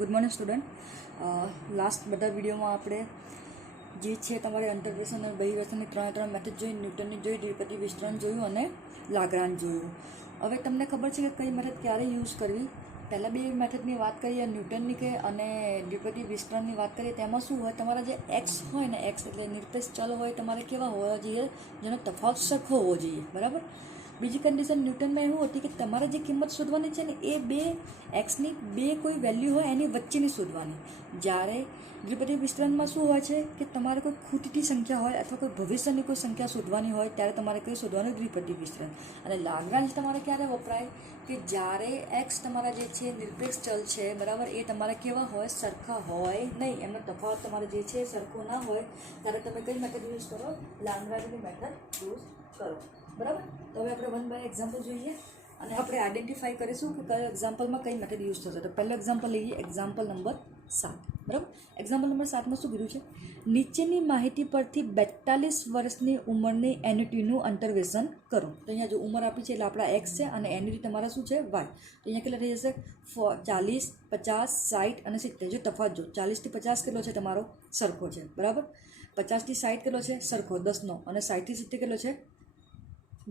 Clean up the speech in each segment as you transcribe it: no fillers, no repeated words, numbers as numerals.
Good morning student. Last બધા વિડીયોમાં આપણે જે છે તમારે અંતર્વ્યસન અને બહિર્વ્યસનની ત્રણે મેથડ જોઈ, ન્યૂટનની જોઈ, દ્વિપદી વિસ્તરણ જોયું અને લાગ્રાંજ જોયું. હવે તમને ખબર છે કે કઈ મેથડ ક્યારે યુઝ કરવી. પહેલાં બે મેથડની વાત કરીએ, ન્યૂટનની કે અને દ્વિપદી વિસ્તરણની વાત કરીએ. તેમાં શું હોય, તમારા જે એક્સ હોય ને, એક્સ એટલે નિરપેક્ષ ચલ હોય, તમારે કેવા હોવા જોઈએ, જેનો તફાવત સરખો હોવો જોઈએ, બરાબર. બીજી કન્ડિશન ન્યૂટનમાં એવું હતી કે તમારે જે કિંમત શોધવાની છે ને એ બે એક્સની બે કોઈ વેલ્યુ હોય એની વચ્ચેની શોધવાની. જ્યારે દ્વિપદી વિસ્તરણમાં શું હોય છે કે તમારે કોઈ ખૂટતી સંખ્યા હોય અથવા કોઈ ભવિષ્યની કોઈ સંખ્યા શોધવાની હોય ત્યારે તમારે કઈ શોધવાનું, દ્વિપદી વિસ્તરણ. અને લાગ્રાંજ તમારે ક્યારે વપરાય કે જ્યારે એક્સ તમારા જે છે નિરપેક્ષ ચલ છે, બરાબર, એ તમારે કેવા હોય, સરખા હોય નહીં, એમનો તફાવત તમારે જે છે સરખો ના હોય, ત્યારે તમે કઈ મેથડ યુઝ કરો, લાગ્રાંજની મેથડ યુઝ કરો, બરાબર. તો હવે આપણે વન બાય એક્ઝામ્પલ જોઈએ અને આપણે આઈડેન્ટિફાઈ કરીશું કે કયો એક્ઝામ્પલમાં કઈ મેથડ યુઝ થશે. તો પહેલો એક્ઝામ્પલ લઈએ, એક્ઝામ્પલ નંબર 7, બરાબર. એક્ઝામ્પલ નંબર 7માં શું કીધું છે, નીચેની માહિતી પરથી 42 વર્ષની ઉંમરની એન્યુટીનું અંતર્વેશન કરો. તો અહીંયા જો ઉંમર આપી છે એટલે આપણા એક્સ છે અને એન્યુટી તમારા શું છે, વાય. તો અહીંયા કેટલા થઈ જશે, 40, 50, 60 અને 70. જો તફાવત જો 40 થી 50 કેટલો છે તમારો, સરખો છે, બરાબર. 50 થી 60 કેટલો છે, સરખો 10નો. અને 60 થી 70 કેટલો છે,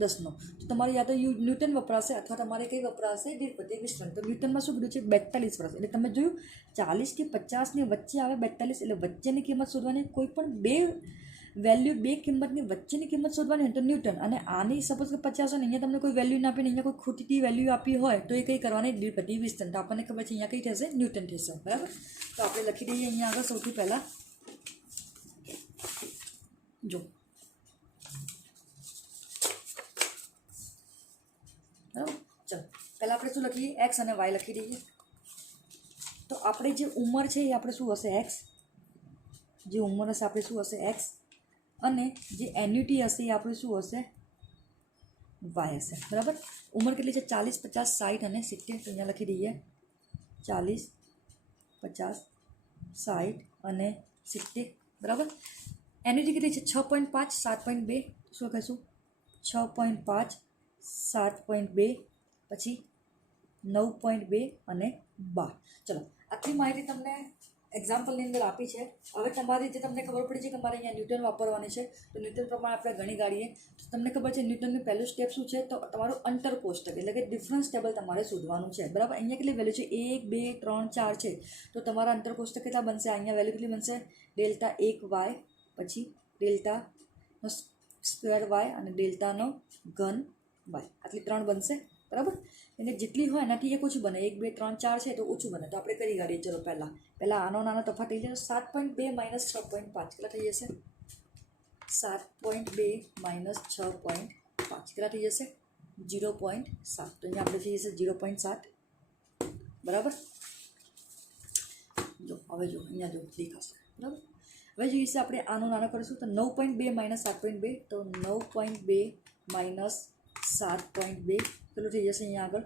10નો. તો તમારે યા તો ન્યૂટન વપરાશે અથવા તમારે કઈ વપરાશે, દ્વિપદી વિસ્તરણ. તો ન્યૂટનમાં શું કીધું છે, 42 વર્ષ. એટલે તમે જોયું 40 થી 50ની વચ્ચે આવે 42, એટલે વચ્ચેની કિંમત શોધવાની. કોઈ પણ બે વેલ્યુ, બે કિંમતની વચ્ચેની કિંમત શોધવાની હોય તો ન્યૂટન. અને આની સપોઝ કે 50 હોય ને, અહીંયા તમને કોઈ વેલ્યુ ના આપીને અહીંયા કોઈ ખૂટતી વેલ્યુ આપી હોય તો એ કઈ કરવાની, દ્વિપદી વિસ્તરણ. તો આપણને ખબર છે અહીંયા કઈ થશે, ન્યૂટન થશે, બરાબર. તો આપણે લખી દઈએ અહીંયા આગળ. સૌથી પહેલાં જો બરાબર, ચલો પહેલાં આપણે શું લખીએ, એક્સ અને વાય લખી દઈએ. તો આપણે જે ઉંમર છે એ આપણે શું હશે, એક્સ. જે ઉંમર હશે આપણે શું હશે, એક્સ. અને જે એન્યુટી હશે એ આપણે શું હશે, વાય હશે, બરાબર. ઉંમર કેટલી છે, 40, 50, 60 અને 70. તો અહીંયા લખી દઈએ 40, 50, 60 અને 70, બરાબર. એન્યુટી કેટલી છે, 6.5, 7.2. શું કહીશું, 6.5, 7.2, પછી 9.2 અને 12. ચલો આટલી માહિતી તમને એક્ઝામ્પલની અંદર આપી છે. હવે તમારી જે તમને ખબર પડી છે કે મારે અહીંયા ન્યૂટન વાપરવાની છે, તો ન્યૂટન પ્રમાણે આપણે ગણી કાઢીએ. તો તમને ખબર છે ન્યૂટનનું પહેલું સ્ટેપ શું છે, તો તમારું અંતર કોષ્ટક એટલે કે ડિફરન્સ ટેબલ તમારે શોધવાનું છે, બરાબર. અહીંયા કેટલી વેલ્યુ છે, 1, 2, 3, 4 છે. તો તમારા અંતર કોષ્ટક કેટલા બનશે, અહીંયા વેલ્યુ કેટલી બનશે, ડેલ્ટા 1 વાય, પછી ડેલ્ટાનો સ્ક્વેર વાય અને ડેલ્ટાનો ઘન વાય. આટલી 3 બનશે, બરાબર. એટલે જેટલી હોય એનાથી એક ઓછું બને, 1, 2, 3, 4 છે તો ઓછું બને. તો આપણે કરી કાઢીએ. ચલો પહેલાં આનો નાનો તફાવત થઈ જશે. 7.2 માઇનસ 6.5 કેટલા થઈ જશે, 7.2 માઇનસ 6.5 કેટલા થઈ જશે, 0.7. તો અહીંયા આપણે થઈ જશે 0.7, બરાબર. જો હવે જો અહીંયા જો દેખાશે, બરાબર. હવે જોઈશે આપણે આનો નાનો કરીશું તો 9.2 માઇનસ 7.2. તો 9.2 માઇનસ 7.2 કેટલું થઈ જશે, અહીંયા આગળ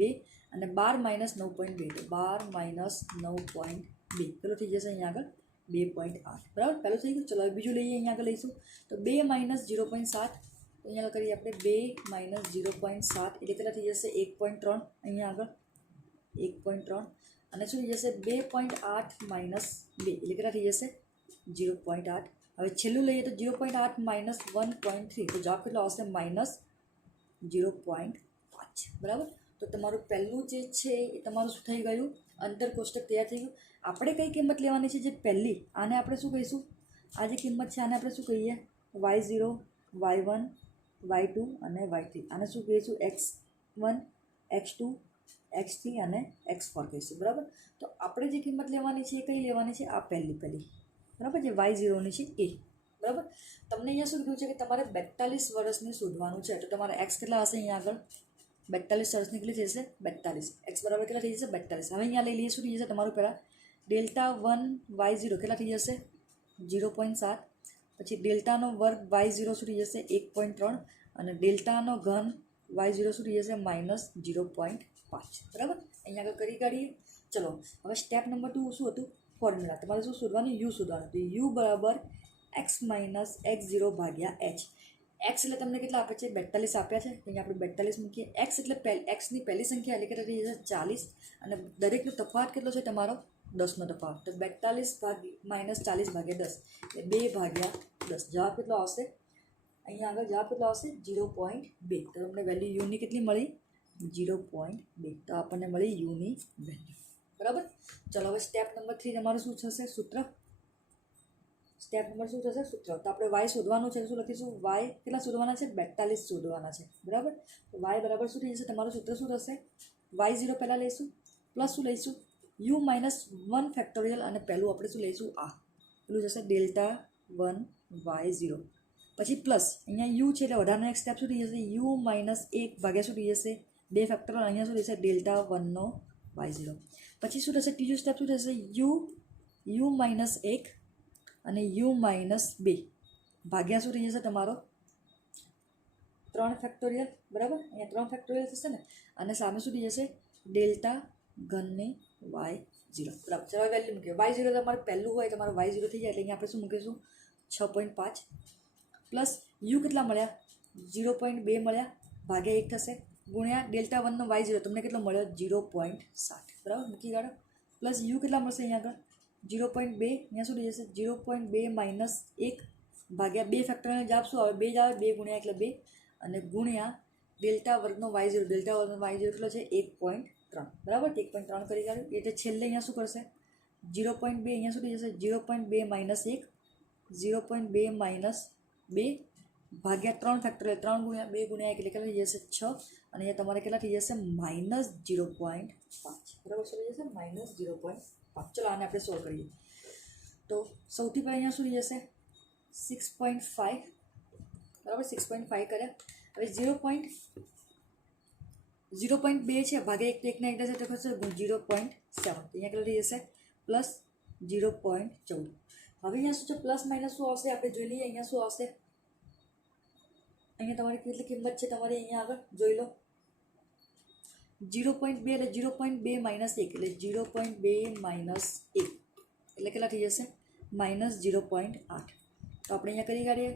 2. અને 12 માઇનસ 9.2, તો 12 માઇનસ 9.2 કેટલું થઈ જશે, અહીંયા આગળ 2.8, બરાબર. પહેલું થઈ ગયું. ચલો હવે બીજું લઈએ, અહીંયા આગળ લઈશું તો 2 માઇનસ 0.7. તો અહીંયા કરીએ આપણે 2 માઇનસ 0.7 એટલે કેટલા થઈ જશે, 1.3. અહીંયા આગળ 1.3. અને શું થઈ જશે, 2.8 માઇનસ 2 એટલે કેટલા થઈ જશે, 0.8. હવે છેલ્લું લઈએ તો 0.8 માઇનસ 1.3. તો જવાબ કેટલો આવશે, માઇનસ 0.5, બરાબર. તો તમારું પહેલું જે છે એ તમારું શું થઈ ગયું, અંતર કોષ્ટક તૈયાર થઈ ગયું. આપણે કઈ કિંમત લેવાની છે, જે પહેલી, આને આપણે શું કહીશું, આ જે કિંમત છે આને આપણે શું કહીએ, y0, y1, y2 અને y3. આને શું કહીશું, x1, x2, x3 અને x4 કહીશું, બરાબર. તો આપણે જે કિંમત લેવાની છે એ કઈ લેવાની છે, આ પહેલી, બરાબર, જે y0ની છે એ, બરાબર. તમને અહીંયા શું કીધું છે કે તમારે 42 વર્ષની શોધવાનું છે. તો તમારે એક્સ કેટલા હશે, અહીંયા આગળ 42 વર્ષની કેટલી થઈ જશે, 42. એક્સ બરાબર કેટલા થઈ જશે, 42. હવે અહીંયા લઈ લઈએ, શું થઈ જશે તમારું પહેલાં, ડેલ્ટા 1 y0 કેટલા થઈ જશે, 0.7. પછી ડેલ્ટાનો વર્ગ y0 શું થઈ જશે, 1.3. અને ડેલ્ટાનો ઘન y0 શું થઈ જશે, માઇનસ 0.5, બરાબર. અહીંયા આગળ કરી કાઢીએ. ચલો હવે સ્ટેપ નંબર 2 શું હતું, ફોર્મ્યુલા. તમારે શું શોધવાનું, યુ શોધવાનું. તો યુ બરાબર x માઇનસ x0 ભાગ્યા h. એક્સ એટલે તમને કેટલા આપે છે? 42 આપ્યા છે. અહીંયા આપણે 42 મૂકીએ. એક્સ એટલે એક્સની પહેલી સંખ્યા એટલે કેટલા થઈ જશે? 40. અને દરેકનો તફાવત કેટલો છે તમારો? 10નો તફાવત. તો 42 માઇનસ 40 ભાગ્યા 10 એટલે 2 ભાગ્યા 10. જવાબ કેટલો આવશે? અહીંયા આગળ જવાબ કેટલો આવશે? 0.2. તો તમને વેલ્યુ યુની કેટલી મળી? 0.2. તો આપણને મળી યુની વેલ્યુ. બરાબર. ચલો હવે સ્ટેપ નંબર 3 તમારું શું થશે? સૂત્ર. સ્ટેપ નંબર શું થશે? સૂત્ર. તો આપણે વાય શોધવાનું છે. શું લખીશું? વાય કેટલા શોધવાના છે? 42 શોધવાના છે. બરાબર. તો વાય બરાબર શું થઈ જશે? તમારું સૂત્ર શું થશે? y0 પહેલાં લઈશું, પ્લસ શું લઈશું? u માઇનસ 1 ફેક્ટોરિયલ, અને પહેલું આપણે શું લઈશું? આ પેલું જશે ડેલ્ટા 1 y0. પછી પ્લસ અહીંયા યુ છે એટલે વધારાનો એક સ્ટેપ શું થઈ જશે? યુ માઇનસ 1 ભાગ્યા શું થઈ જશે? 2 ફેક્ટોરિયલ. અહીંયા શું થશે? ડેલ્ટા 1નો y0. પછી શું થશે? ત્રીજું સ્ટેપ શું થશે? યુ માઇનસ 1 અને યુ માઇનસ 2 ભાગ્યા શું થઈ જશે તમારો? 3 ફેક્ટોરિયલ. બરાબર. અહીંયા 3 ફેક્ટોરિયલ થશે ને, અને સામે શું થઈ જશે? ડેલ્ટા ઘનને y0. બરાબર. ચલો વેલ્યુ મૂકીએ. y0 તમારે પહેલું હોય તમારો y0 થઈ જાય એટલે અહીંયા આપણે શું મૂકીશું? 6.5 પ્લસ યુ કેટલા મળ્યા? 0.2 મળ્યા ભાગ્યા 1 થશે, ગુણ્યા ડેલ્ટા 1નો y0 તમને કેટલો મળ્યો? 0.7. બરાબર. મૂકી કાઢો. પ્લસ યુ કેટલા મળશે અહીંયા આગળ? 0.2. અહીંયા શું થઈ જશે? 0.2 માઇનસ 1 ભાગ્યા 2 ફેક્ટોરિયલ. જવાબ શું આવે? 2 જ આવે. 2 ગુણ્યા એટલે 2, અને ગુણ્યા ડેલ્ટા વર્ગનો y0. ડેલ્ટા વર્ગનો y0 કેટલો છે? 1.3. બરાબર. 1.3 કરી કાઢ્યું એટલે છેલ્લે અહીંયા શું કરશે? 0.2. અહીંયા શું થઈ જશે? 0.2 માઇનસ 1, 0.2 માઇનસ 2 ભાગ્યા 3 ફેક્ટોરિયલ. 3 ગુણ્યા 2 ગુણ્યા 1 એટલે કેટલા થઈ જશે? 6. અને અહીંયા તમારે કેટલા થઈ જશે? માઇનસ 0.5. બરાબર. શું થઈ જશે? માઇનસ 0.5. ચલો આને આપણે સોલ્વ કરીએ. તો સૌથી પહેલાં અહીંયા શું થઈ જશે? 6.5. બરાબર. 6.5 કર્યા. હવે 0.2 છે ભાગ્યા 1 તો 1 ના 1 છે તો થશે 0.7. અહીંયા કેટલું થઈ જશે? પ્લસ 0.14. હવે અહીંયા શું છે? પ્લસ માઇનસ શું આવશે? આપણે જોઈ લઈએ. અહીંયા શું આવશે? અહીંયા તમારી કેટલી કિંમત છે તમારી? અહીંયા આગળ જોઈ લો. 0.2 એટલે 0.2 માઇનસ 1 એટલે 0.2 માઇનસ 1 એટલે કેટલા થઈ જશે? માઇનસ 0.8. તો આપણે અહીંયા કરી કાઢીએ.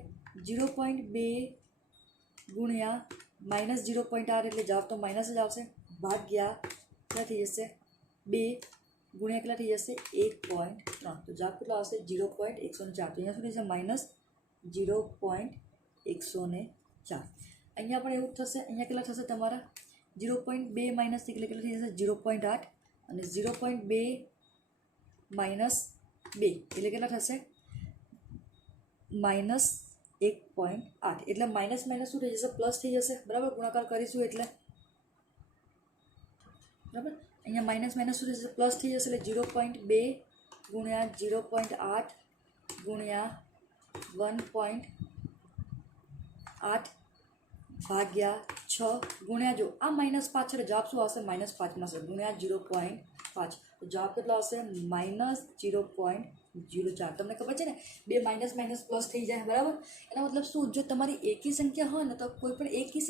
0.2 ગુણ્યા માઇનસ 0.8 એટલે જવાબ તો માઇનસ જ આવશે, ભાગ્યા કેટલા થઈ જશે? 2 ગુણ્યા કેટલા થઈ જશે? 1.3. તો જવાબ કેટલો આવશે? 0.104. તો અહીંયા શું થઈ જશે? માઇનસ 0.104. અહીંયા પણ એવું થશે. અહીંયા કેટલા થશે તમારા? 0.2 માઇનસ 1 એટલે કેટલા થઈ જશે? 0.8. અને 0.2 માઇનસ 2 એટલે કેટલા થશે? માઇનસ 1.8. એટલે માઇનસ માઇનસ શું થઈ જશે? પ્લસ થઈ જશે. બરાબર. ગુણાકાર કરીશું એટલે બરાબર. અહીંયા માઇનસ માઇનસ શું થઈ જશે? પ્લસ થઈ જશે. એટલે 0.2 ગુણ્યા 0.8 ગુણ્યા 1.8 ભાગ્યા 6 ગુણ્યા જો આ -5 છે જવાબ શું આવશે? -5 માં છે ગુણ્યા 0.5. તો જવાબ કેટલો આવશે? -0.04. તમને ખબર છે ને, બે માઇનસ માઇનસ પ્લસ થઈ જાય. બરાબર. એનો મતલબ શું? જો તમારી એકી સંખ્યા હોય ને તો કોઈ પણ એકી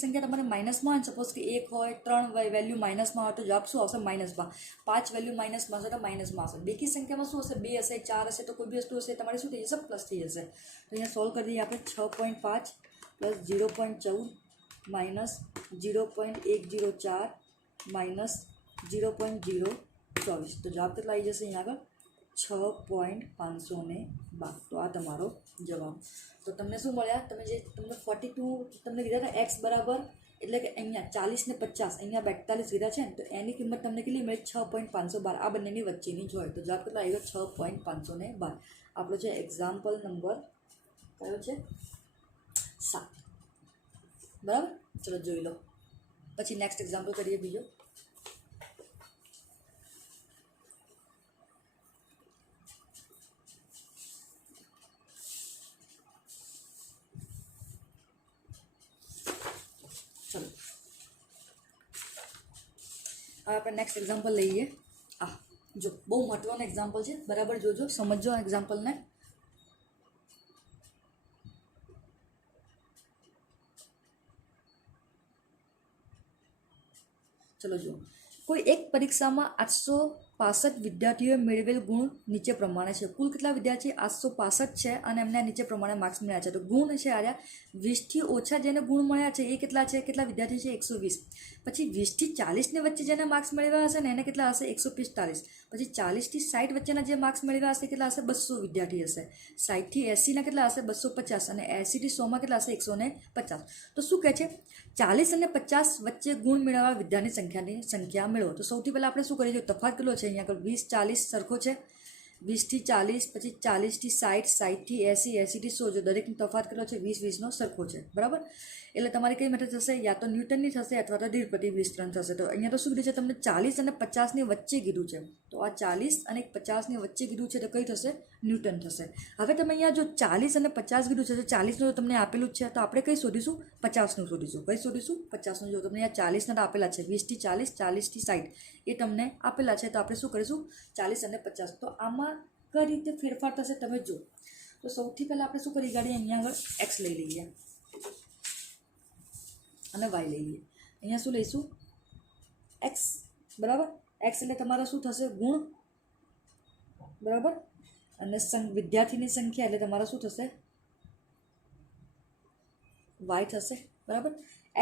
સંખ્યા તમારે માઇનસમાં હોય, સપોઝ કે 1 હોય, 3 વેલ્યુ માઇનસમાં હોય તો જવાબ શું આવશે? -5. 5 વેલ્યુ માઇનસમાં હશે તો માઇનસમાં આવશે. બેકી સંખ્યામાં શું હશે? 2 હશે, 4 હશે, તો કોઈ બી વસ્તુ હશે તમારે શું થઈ જશે? પ્લસ થઈ જશે. તો અહીંયા સોલ્વ કરી દઈએ આપણે. 6.5 પ્લસ 0.14 માઇનસ 0.104 માઇનસ 0.024. તો જવાબ કેટલા આવી જશે? અહીંયા આગળ 6.512. તો આ તમારો જવાબ. તો તમને શું મળ્યા? તમે જે તમને 42 તમને કીધા હતા એક્સ બરાબર એટલે કે અહીંયા 40 ને 50, અહીંયા 42 કીધા છે ને, તો એની કિંમત તમને કેટલી મળી? 6.512. આ બંનેની વચ્ચેની જ હોય. તો જવાબ કેટલા આવી ગયો? 6.512. આપણો છે એક્ઝામ્પલ નંબર કયો છે? 7. બરાબર. ચલો જોઈ લો. પછી નેક્સ્ટ એક્ઝામ્પલ કરીએ બીજો. ચલો હવે આપણે નેક્સ્ટ એક્ઝામ્પલ લઈએ. જો બહુ મહત્વનું એક્ઝામ્પલ છે. બરાબર જોજો, સમજો એક્ઝામ્પલને. ચલો જુઓ. કોઈ એક પરીક્ષામાં 800 65 વિદ્યાર્થીઓએ મેળવેલ ગુણ નીચે પ્રમાણે છે. કુલ કેટલા વિદ્યાર્થી? 865 છે અને એમને નીચે પ્રમાણે માર્ક્સ મળ્યા છે. તો ગુણ છે આર્યા 20થી ઓછા જેને ગુણ મળ્યા છે એ કેટલા છે? કેટલા વિદ્યાર્થી છે? 120. પછી 20થી 40ની વચ્ચે જેને માર્ક્સ મેળવ્યા હશે ને એને કેટલા હશે? 145. પછી 40થી 60 વચ્ચેના જે માર્ક્સ મેળવ્યા હશે કેટલા હશે? 200 વિદ્યાર્થી હશે. 60થી 80ના કેટલા હશે? 250. અને 80થી 100માં કેટલા હશે? 150. તો શું કહે છે? 40 અને 50 વચ્ચે ગુણ મેળવવા વિદ્યાર્થીની સંખ્યા મેળવો. તો સૌથી પહેલાં આપણે શું કરીશું? તફાવત કેટલો છે? અહીંયા આગળ 20 40 સરખો છે. 20થી 40, પછી 40થી 60, 60થી 80, 80થી 100. જો દરેકનો તફાવત કેટલો છે? 20 20નો સરખો છે. બરાબર. એટલે તમારી કઈ મેથડ થશે? યા તો ન્યૂટનની થશે અથવા તો દ્વિપદી વિસ્તરણ થશે. તો અહીંયા તો શું કીધું છે? તમને 40 અને 50ની વચ્ચે કીધું છે. તો આ 40 અને 50ની વચ્ચે કીધું છે તો કઈ થશે? ન્યૂટન થશે. હવે તમે અહીંયા જો 40 અને 50 કીધું છે તો 40નું તમને આપેલું જ છે તો આપણે કઈ શોધીશું? 50નું શોધીશું. કઈ શોધીશું? 50નું. જો તમને અહીંયા 40ના આપેલા છે, 20થી 40, 40થી 60 એ તમને આપેલા છે તો આપણે શું કરીશું? 40 અને 50. તો આમાં કઈ રીતે ફેરફાર થશે તમે જો. તો સૌથી પહેલાં આપણે શું કરી કાઢીએ? અહીંયા આગળ એક્સ લઈ લઈએ અને વાય લઈ લઈએ. અહીંયા શું લઈશું? એક્સ. બરાબર. એક્સ એટલે તમારા શું થશે? ગુણ. બરાબર. અને વિદ્યાર્થીની સંખ્યા એટલે તમારા શું થશે? વાય થશે. બરાબર.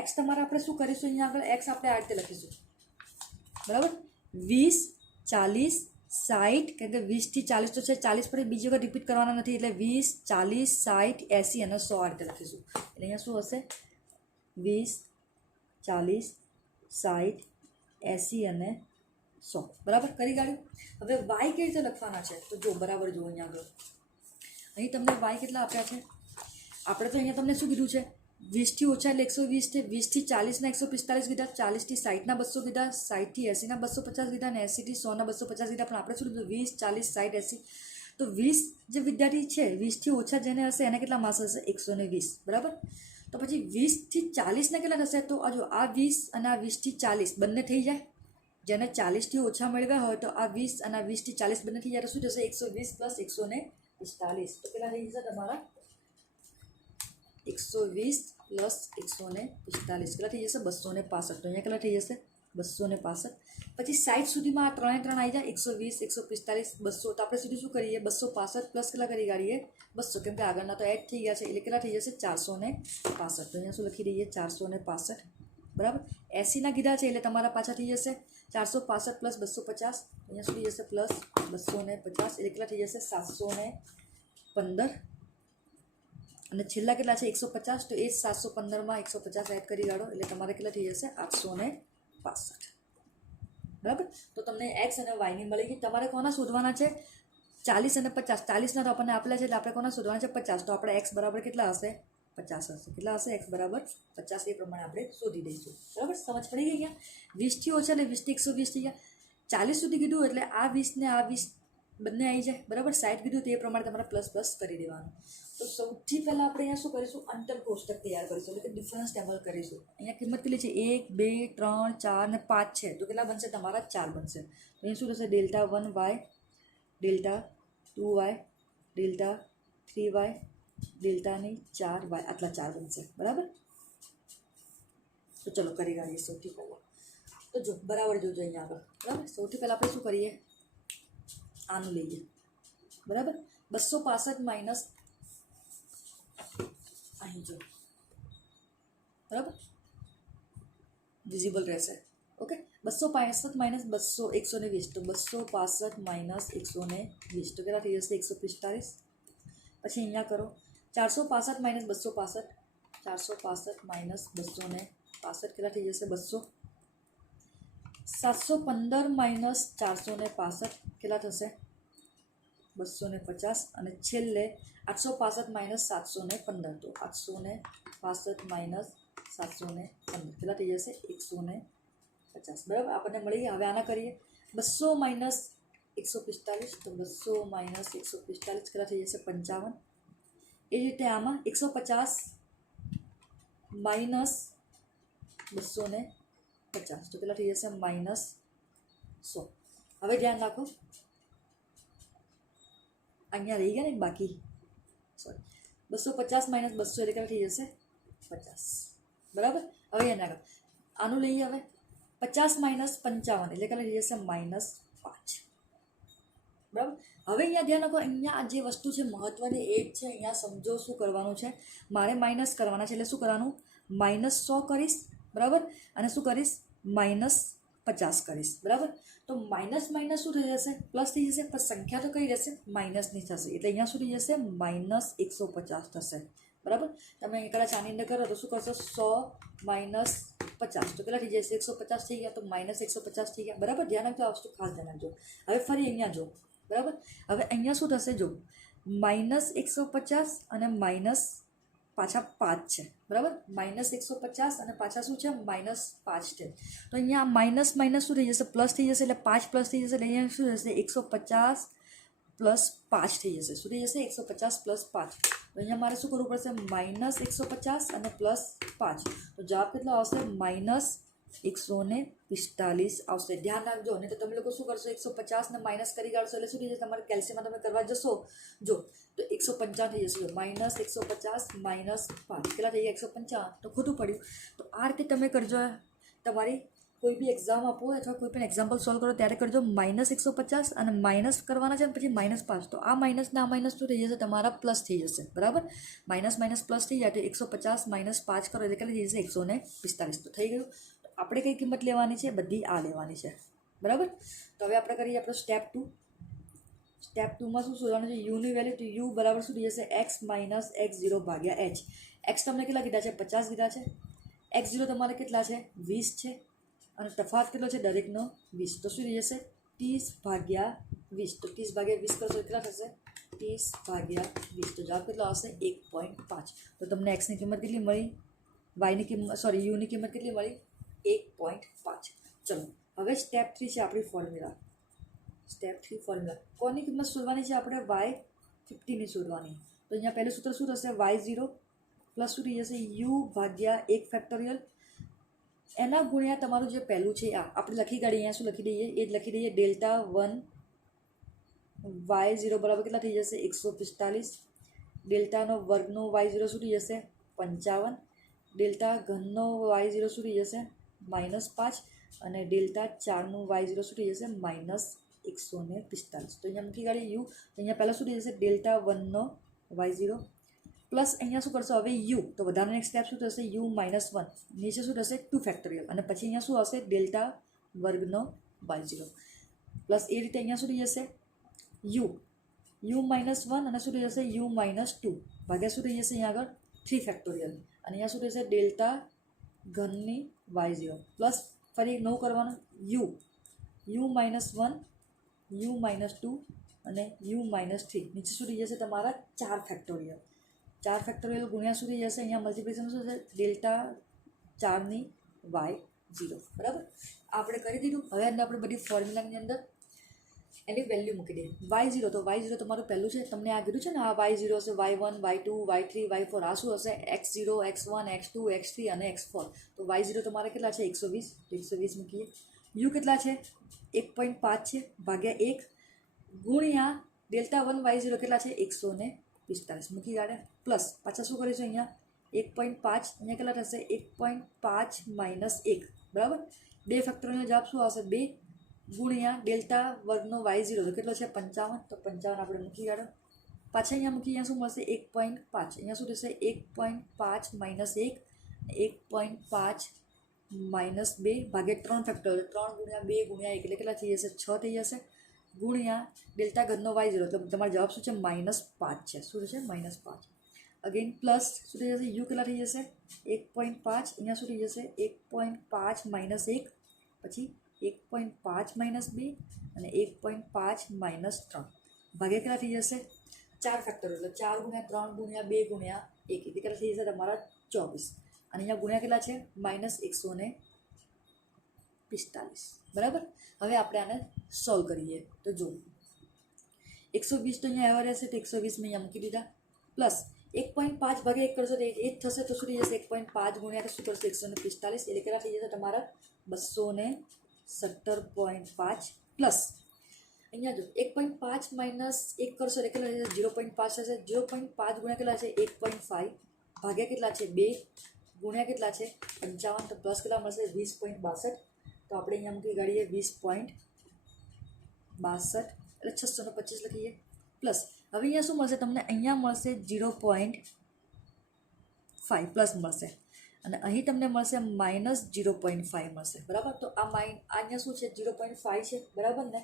એક્સ તમારા આપણે શું કરીશું? અહીંયા આગળ એક્સ આપણે આ રીતે લખીશું. બરાબર. 20 40 60, કેમ કે 20થી 40 તો છે, 40 પર બીજી વખત રિપીટ કરવાના નથી એટલે 20 40 60 80 અને 100 આ રીતે લખીશું. એટલે અહીંયા શું હશે? 20 40 60 80 અને 100. બરાબર. કરી કાઢ્યું. હવે વાય કેવી રીતે લખવાના છે? તો જો બરાબર જુઓ અહીંયા આગળ. અહીં તમને વાય કેટલા આપ્યા છે? આપણે તો અહીંયા તમને શું કીધું છે? 20થી ઓછા એટલે 120 છે. 20થી 40ના 145 કીધા, 40થી 60ના 200 કીધા, 60થી 80ના 250 કીધા અને 80થી 100ના 250 કીધા. પણ આપણે શું કીધું? 20 40 60 80. તો 20 જે વિદ્યાર્થી છે 20થી ઓછા જેને હશે એને કેટલા માર્ક્સ હશે? 120. બરાબર. તો પછી 20થી 40ના કેટલા થશે? તો જો આ 20 અને આ 20થી 40 બંને થઈ જાય. જેને 40થી ઓછા મેળવ્યા હોય તો આ 20 અને આ 20થી 40 બંને થઈ જાય તો શું થશે? 120 પ્લસ 145. તો કેટલા થઈ જશે તમારા? 120 પ્લસ 145 કેટલા થઈ જશે? 265. તો અહીંયા કેટલા થઈ જશે? 265. પછી 60 સુધીમાં આ ત્રણે ત્રણ આવી જાય. 120 145 200. તો આપણે સીધું શું કરીએ? 265 પ્લસ કેટલા કરી કાઢીએ? 200. કેમ કે આગળના તો એડ થઈ ગયા છે એટલે કેટલા થઈ જશે? 465. તો અહીંયા શું લખી દઈએ? 465. બરાબર. 80ના કીધા છે એટલે તમારા પાછા થઈ જશે 465 પ્લસ 250. અહીંયા શું થઈ જશે? પ્લસ 250 એટલે કેટલા થઈ જશે? 715. અને છેલ્લા કેટલા છે? 150. તો એ જ 715માં 150 એડ કરી કાઢો એટલે તમારે કેટલા થઈ જશે? 865. બરાબર. તો તમને એક્સ અને વાયની મળી ગઈ. તમારે કોના શોધવાના છે? 40 અને 50. 40ના તો આપણને આપેલા છે એટલે આપણે કોના શોધવાના છે? 50. તો આપણે એક્સ બરાબર કેટલા હશે? 50 હશે. કેટલા હશે? એક્સ બરાબર 50. એ પ્રમાણે આપણે શોધી દઈશું. બરાબર. સમજ પડી ગઈ? અહીંયા 20થી ઓછા એટલે 20થી 120 થઈ ગયા. 40 સુધી કીધું એટલે આ 20 ને આ 20 બંને આવી જાય. બરાબર. 60 કીધું તે પ્રમાણે તમારે પ્લસ પ્લસ કરી દેવાનું. તો સૌથી પહેલાં આપણે અહીંયા શું કરીશું? અંતર કોષ્ટક તૈયાર કરીશું એટલે કે ડિફરન્સ ટેબલ કરીશું. અહીંયા કિંમત કેટલી છે? 1 2 3 4 અને 5 છે. તો કેટલા બનશે? તમારા 4 બનશે. તો અહીં શું થશે? Delta 1y, delta 2y, delta 3y, ડેલ્ટાની 4y, આટલા 4 બનશે. બરાબર. તો ચલો કરી કાઢીએ સૌથી પહેલાં. તો જો બરાબર જોજો અહીંયા આગળ. બરાબર. સૌથી પહેલાં આપણે શું કરીએ? આનું લઈએ. બરાબર. 265 માઇનસ અહીં જો. બરાબર. વિઝિબલ રહેશે. ઓકે. 265 માઇનસ 120. તો 265 માઇનસ 120 તો કેટલા થઈ જશે? 145. પછી અહીંયા કરો 465 માઇનસ 265. 465 માઇનસ 265 કેટલા થઈ જશે? 200. 715 માઇનસ 465 કેટલા થશે? 250. અને છેલ્લે 865 માઇનસ 715. તો 865 માઇનસ 715 કેટલા થઈ જશે? 150. બરાબર. આપણને મળી ગયા. હવે આના કરીએ. 200 માઇનસ 145. તો 200 માઇનસ 145 કેટલા થઈ જશે? 55. એ જ રીતે આમાં 150 માઇનસ 250 તો કેટલા થઈ જશે? માઇનસ 100. હવે ધ્યાન રાખો અહીંયા રહી ગયા ને બાકી. સોરી. 250 માઇનસ 200 એટલે કેટલા થઈ જશે? 50. બરાબર. હવે એના આગળ આનું લઈએ. હવે 50 માઇનસ 55 એટલે કેટલા થઈ જશે? -5. બરાબર. હવે અહીંયા ધ્યાન રાખો, અહીંયા આ જે વસ્તુ છે મહત્ત્વની એ જ છે. અહીંયા સમજો શું કરવાનું છે, મારે માઇનસ કરવાના છે. એટલે શું કરવાનું, -100 કરીશ, બરાબર, અને શું કરીશ, -50 કરીશ, બરાબર. તો માઇનસ માઇનસ શું થઈ જશે, પ્લસ થઈ જશે, પણ સંખ્યા તો કઈ રહેશે, માઇનસની થશે. એટલે અહીંયા શું થઈ જશે, -150 થશે, બરાબર. તમે એકડા ચાની અંદર કરો તો શું કરશો, 100 - 50 તો કેટલા થઈ જશે, 150 થઈ ગયા. તો -150 થઈ ગયા, બરાબર. ધ્યાન રાખજો, આ વસ્તુ ખાસ ધ્યાન રાખજો. હવે ફરી અહીંયા જો, બરાબર. હવે અહીંયા શું થશે, જો -150 અને માઇનસ પાછા 5 છે, બરાબર. -150 અને પાછા શું છે, -5 છે. તો અહીંયા માઇનસ માઇનસ શું થઈ જશે, પ્લસ થઈ જશે. એટલે 5 પ્લસ થઈ જશે. એટલે અહીંયા શું થશે, 150 + 5 થઈ જશે. શું થઈ જશે, 150 + 5. તો અહીંયા મારે શું કરવું પડશે, -150 અને +5. તો જવાબ કેટલો આવશે, -145 આવશે. ધ્યાન રાખજો. નહીં તો તમે લોકો શું કરશો, 150 ને માઇનસ કરી કાઢશો. એટલે શું થઈ જશે, તમારે કેલ્શિયમમાં તમે કરવા જશો જો તો 155 થઈ જશે. -150 - 5 કેટલા થઈ ગયા, 155. તો ખોટું પડ્યું. તો આ રીતે તમે કરજો. તમારી કોઈ બી એક્ઝામ આપો અથવા કોઈ પણ એક્ઝામ્પલ સોલ્વ કરો ત્યારે કરજો. -150 અને માઇનસ કરવાના છે અને પછી -5. તો આ માઇનસ ને આ માઇનસ શું થઈ જશે, તમારા પ્લસ થઈ જશે, બરાબર. માઇનસ માઇનસ પ્લસ થઈ જાય તો 150 - 5 કરો એટલે કેટલી થઈ જશે, 145. તો થઈ ગયું. આપણે કઈ કિંમત લેવાની છે, બધી આ લેવાની છે, બરાબર. તો હવે આપણે કરીએ આપણો સ્ટેપ 2. સ્ટેપ 2માં શું શોધવાનું છે, યુની વેલ્યુ. તો યુ બરાબર શું થઈ જશે, x - x0 / h. એક્સ તમને કેટલા કીધા છે, 50 કીધા છે. x0 તમારે કેટલા છે, 20 છે. અને તફાવત કેટલો છે દરેકનો, 20. તો શું થઈ જશે, 30/20. તો 30/20 કરશો કેટલા થશે, 30/20. તો જવાબ કેટલો આવશે, 1.5. તો તમને એક્સની કિંમત કેટલી મળી, વાયની કિંમત યુની કિંમત કેટલી મળી, 1.5. ચલો હવે સ્ટેપ 3 છે આપણી ફોર્મ્યુલા. Step 3 formula. કોની કિંમત શોધવાની છે આપણે, y50ની શોધવાની. તો અહીંયા પહેલું સૂત્ર શું થશે, y0 પ્લસ શું થઈ જશે, u/1 ફેક્ટોરિયલ. એના ગુણ્યા તમારું જે પહેલું છે આ આપણે લખી કાઢીએ. અહીંયા શું લખી દઈએ, એ જ લખી દઈએ. Δ1 y0 બરાબર કેટલા થઈ જશે, 145. ડેલ્ટાનો વર્ગનો y0 શું થઈ જશે, 55. ડેલ્ટા ઘનનો y0 શું થઈ જશે, -5. અને ડેલ્ટા 4નું y0 શું થઈ જશે, -145. તો અહીંયા મૂકી કાઢીએ યુ. તો અહીંયા પહેલાં શું થઈ જશે, Δ1નો y0 પ્લસ અહીંયા શું કરશો, હવે યુ. તો વધારાનો એક સ્ટેપ શું થશે, u-1. નીચે શું થશે, 2 ફેક્ટોરિયલ. અને પછી અહીંયા શું આવશે, ડેલ્ટા વર્ગનો y0 પ્લસ એ રીતે અહીંયા શું થઈ જશે, u-1 અને શું થઈ જશે, u-2 ભાગ્યા શું થઈ જશે, અહીંયા આગળ 3 ફેક્ટોરિયલ. અને અહીંયા શું થશે, ડેલ્ટા ઘનની y0 પ્લસ ફરી એક નવું કરવાનું, u-1 u-2 અને u-3. નીચે શું થઈ જશે, તમારા 4 ફેક્ટોરિયલ. 4 ફેક્ટોરિયલ ગુણ્યા શું થઈ જશે, અહીંયા મલ્ટિપ્લિકેશન શું થશે, ડેલ્ટા 4ની y0, બરાબર. આપણે કરી દીધું. હવે અંદર આપણે બધી ફોર્મ્યુલાની અંદર એની વેલ્યુ મૂકી દઈએ. y0 તો y0 તમારું પહેલું છે, તમને આ કીધું છે ને, આ y0 હશે, y1 y2 y3 y4. આ શું હશે, x0 x1 x2 x3 અને x4. તો y0 તમારે કેટલા છે, 120. તો 120 મૂકીએ. u કેટલા છે, 1.5 છે, ભાગ્યા 1 ગુણ્યા Δ1 y0 કેટલા છે, 145 મૂકી કાઢે. પ્લસ પાછા શું કરીશું, અહીંયા 1.5 અહીંયા કેટલા થશે, 1.5 - 1, બરાબર. 2 ફેક્ટોરિયલનો જવાબ શું આવશે, 2 ગુણ્યા ડેલ્ટા વર્ગનો y0 તો કેટલો છે, 55. તો 55 આપણે મૂકી કાઢો. પાછા અહીંયા મૂકી, અહીંયા શું મળશે, 1.5. અહીંયા શું થશે, 1.5 - 1 1.5 - 2 ભાગ્યા 3 ફેક્ટોરિયલ. 3 ગુણ્યા 2 ગુણ્યા 1 એટલે કેટલા થઈ જશે, 6 થઈ જશે. ગુણ્યા ડેલ્ટા ઘનનો y0 એટલે તમારો જવાબ શું છે, -5 છે. શું થશે, -5. અગેન પ્લસ શું થઈ જશે, યુ કેટલા થઈ જશે, 1.5. અહીંયા શું થઈ જશે, 1.5 - 1 પછી 1.5 - 2 અને 1.5 - 3 ભાગ્યા કેટલા થઈ જશે, 4 ફેક્ટોરિયલ. એટલે 4 ગુણ્યા 3 ગુણ્યા 2 ગુણ્યા 1 એટલે કેટલા થઈ જશે, તમારા 24. અને અહીંયા ગુણ્યા કેટલા છે, -145, બરાબર. હવે આપણે આને સોલ્વ કરીએ. તો જો 120 તો અહીંયા આવ્યા રહેશે, તો 120 મેં અહીંયા મૂકી દીધા. પ્લસ 1.5 ભાગ્યા 1 કરશો તો એ જ થશે. તો શું થઈ જશે, 1.5 ગુણ્યા શું કરશો, 145 એટલે કેટલા થઈ જશે, તમારા 217.5. પ્લસ અહીંયા જો 1.5 માઇનસ 1 કરશો એટલે કેટલા થશે, 0.5 થશે. 0.5 ગુણ્યા કેટલા છે, 1.5 ભાગ્યા કેટલા છે, 2 ગુણ્યા કેટલા છે, 55. તો પ્લસ કેટલા મળશે, 20.62. તો આપણે અહીંયા મૂકી કાઢીએ 20.62 એટલે 625 લખીએ પ્લસ. હવે અહીંયા શું મળશે તમને? અહીંયા મળશે 0.5 પ્લસ મળશે અને અહીં તમને મળશે -0.5 મળશે, બરાબર. તો આ અહીંયા શું છે? 0.5 છે, બરાબર ને?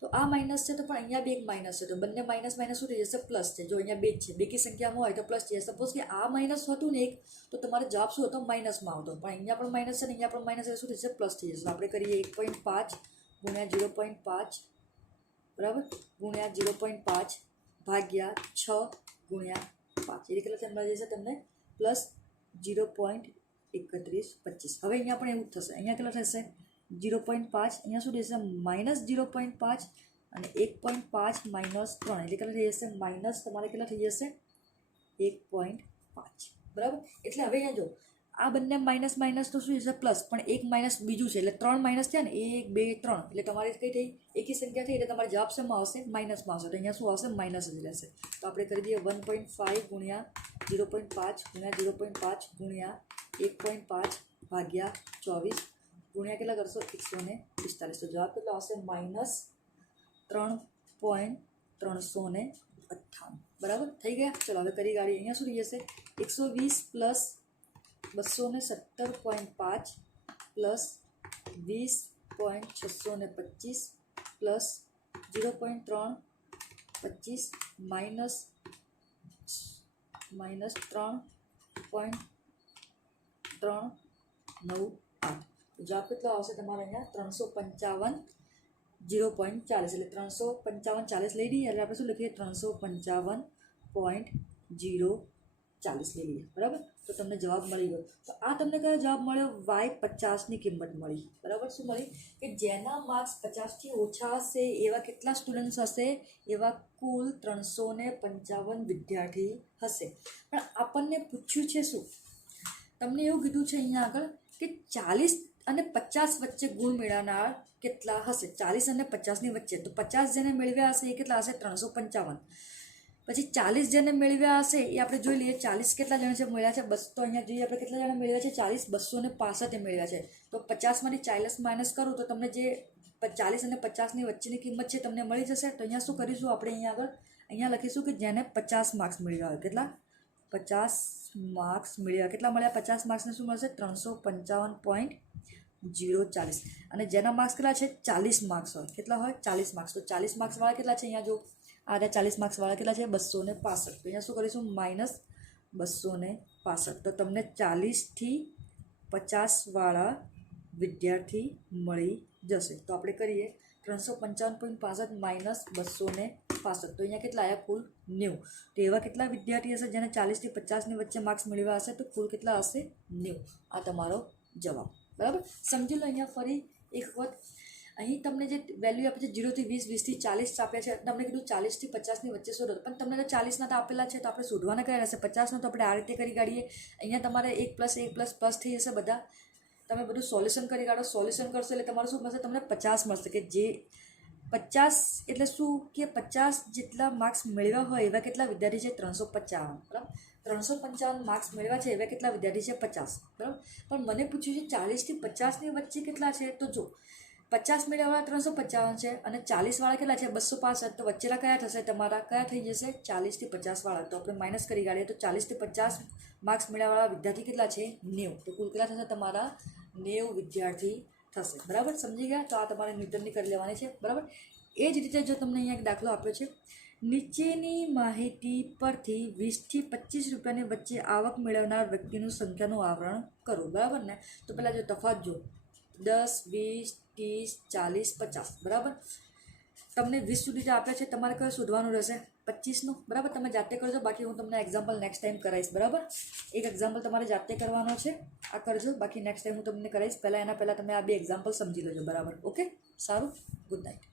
તો આ માઇનસ છે તો પણ અહીંયા બી એક માઇનસ છે, તો બંને માઇનસ માઇનસ શું થઈ જશે? પ્લસ છે. જો અહીંયા બે જ છે, બેકી સંખ્યામાં હોય તો પ્લસ છે. સપોઝ કે આ માઇનસ હતું ને એક, તો તમારો જવાબ શું હતો? માઇનસમાં આવતો. પણ અહીંયા પણ માઇનસ છે ને અહીંયા પણ માઇનસ, એટલે શું થશે? પ્લસ થઈ જશે. આપણે કરીએ 1.5 ગુણ્યા 0.5 બરાબર ગુણ્યા 0.5 ભાગ્યા 6 ગુણ્યા 5, એટલે કેટલા મળે જશે તમને? પ્લસ 0.3125. હવે અહીંયા પણ એવું જ થશે. અહીંયા કેટલા થશે? 0.5, અહીંયા શું થશે? -0.5 અને 1.5 -3, એટલે કેટલા થઈ જશે? માઇનસ તમારે કેટલા થઈ જશે? 1.5, બરાબર. એટલે હવે અહીંયા જો આ બંને માઇનસ માઇનસ તો શું થશે? પ્લસ, પણ એક માઇનસ બીજું છે, એટલે 3 માઇનસ થયા ને, 1 2 3, એટલે તમારી કઈ થઈ? એકી સંખ્યા થઈ, એટલે તમારે જવાબ શેમાં આવશે? માઇનસમાં આવશે. તો અહીંયા શું આવશે? માઇનસ જ રહેશે. તો આપણે કરી દઈએ 1.5 ગુણ્યા 0.5 ગુણ્યા 0.5 ગુણ્યા 1.5 ભાગ્યા 24 ગુણ્યા કેટલા કરશો? 145. તો જવાબ કેટલો આવશે? -3.398, બરાબર. થઈ ગયા? ચલો હવે કરી ગાડી. અહીંયા શું થઈ જશે? 120 પ્લસ 217.5 પ્લસ 20.625 પ્લસ 0.325 માઇનસ 3.398. જવાબ કેટલો આવશે તમારે? અહીંયા 355 0.40, એટલે 355 લઈ લઈએ, એટલે આપણે શું લખીએ? 355.040 લઈ લઈએ, બરાબર. તો તમને જવાબ મળી ગયો. તો આ તમને કયો જવાબ મળ્યો? Y50ની કિંમત મળી, બરાબર. શું મળી? કે જેના માર્ક્સ 50થી ઓછા હશે એવા કેટલા સ્ટુડન્ટ્સ હશે? એવા કુલ 355 વિદ્યાર્થી હશે. પણ આપણને પૂછ્યું છે શું? તમને એવું કીધું છે અહીંયા આગળ કે 40 અને 50 વચ્ચે ગુણ મેળવનાર કેટલા હશે? 40 અને 50ની વચ્ચે. તો 50 જેને મેળવ્યા હશે એ કેટલા હશે? 355. પછી 40 જેને મેળવ્યા હશે એ આપણે જોઈ લઈએ. 40 કેટલા જણા છે મળ્યા છે? 200. તો અહીંયા જોઈએ આપણે કેટલા જણા મેળવ્યા છે? 40. 265 મેળવ્યા છે. તો 50માંથી 40 માઇનસ કરું તો તમને જે 40 અને 50ની વચ્ચેની કિંમત છે તમને મળી જશે. તો અહીંયા શું કરીશું આપણે? અહીંયા લખીશું કે જેને 50 માર્ક્સ મેળવ્યા હોય. કેટલા? 50 માર્ક્સ મેળવ્યા. કેટલા મળ્યા? 50 માર્ક્સને શું મળશે? 355.040. અને જેના માર્ક્સ કેટલા છે? 40 માર્ક્સ હોય. કેટલા હોય? 40 માર્ક્સ. તો 40 માર્ક્સવાળા કેટલા છે? અહીંયા જો આ 40 માર્ક્સવાળા કેટલા છે? 265. તો અહીંયા શું કરીશું? -265. તો તમને 40થી 50વાળા વિદ્યાર્થી મળી જશે. તો આપણે કરીએ 355.65 માઇનસ 265. તો અહીંયા કેટલા આવ્યા? કુલ 90. તો એવા કેટલા વિદ્યાર્થી હશે જેને 40થી 50ની વચ્ચે માર્ક્સ મેળવ્યા હશે? તો કુલ કેટલા હશે? 90. આ તમારો જવાબ, બરાબર. સમજી લો. અહીંયા ફરી એક વખત અહીં તમને જે વેલ્યુ આપે છે 0થી 20, 20થી 40 આપ્યા છે. તમને કીધું 40થી 50ની વચ્ચે શોધો, પણ તમને તો 40ના તો આપેલા છે, તો આપણે શોધવાના કયા રહેશે? 50નો તો આપણે આ રીતે કરી કાઢીએ. અહીંયા તમારે 1 + 1 + થઈ જશે. બધા તમે બધું સોલ્યુશન કરી કાઢો. સોલ્યુશન કરશો એટલે તમારું શું મળશે? તમને 50 મળશે. કે જે 50 એટલે શું? કે 50 જેટલા માર્ક્સ મેળવ્યા હોય એવા કેટલા વિદ્યાર્થી છે? 355, બરાબર. 355 માર્ક્સ મેળવ્યા છે એવા કેટલા વિદ્યાર્થી છે? 50, બરાબર. પણ મને પૂછ્યું છે 40થી 50ની વચ્ચે કેટલા છે? તો જો 50 મેળવ્યા 355 છે અને 40વાળા કેટલા છે? 265. તો વચ્ચેના કયા થશે તમારા? કયા થઈ જશે? 40થી 50વાળા. તો આપણે માઇનસ કરી કાઢીએ તો 40થી 50 માર્ક્સ મેળવવાળા વિદ્યાર્થી કેટલા છે? 90. તો કુલ કેટલા થશે તમારા? 90 વિદ્યાર્થી થશે, બરાબર. સમજી ગયા? તો આ તમારે ન્યૂટનની કરી લેવાની છે, બરાબર. એ જ રીતે જો તમને અહીંયા એક દાખલો આપ્યો છે, નીચેની માહિતી પરથી 20થી 25 રૂપિયાની વચ્ચે આવક મેળવનાર વ્યક્તિનું સંખ્યાનું આવરણ કરો, બરાબર ને. તો પહેલાં જો તફાવત જો 10, 20, 30, 40, 50, બરાબર. તમને 20 સુધી આપ્યા છે, તમારે કયો શોધવાનું રહેશે? 25નું, બરાબર. તમે જાતે કરજો, બાકી હું તમને એક્ઝામ્પલ નેક્સ્ટ ટાઈમ કરાવીશ, બરાબર. એક એક્ઝામ્પલ તમારે જાતે કરવાનો છે, આ કરજો. બાકી નેક્સ્ટ ટાઈમ હું તમને કરાવીશ. એના પહેલાં તમે આ બે એક્ઝામ્પલ સમજી લેજો, બરાબર. ઓકે, સારું. Good night.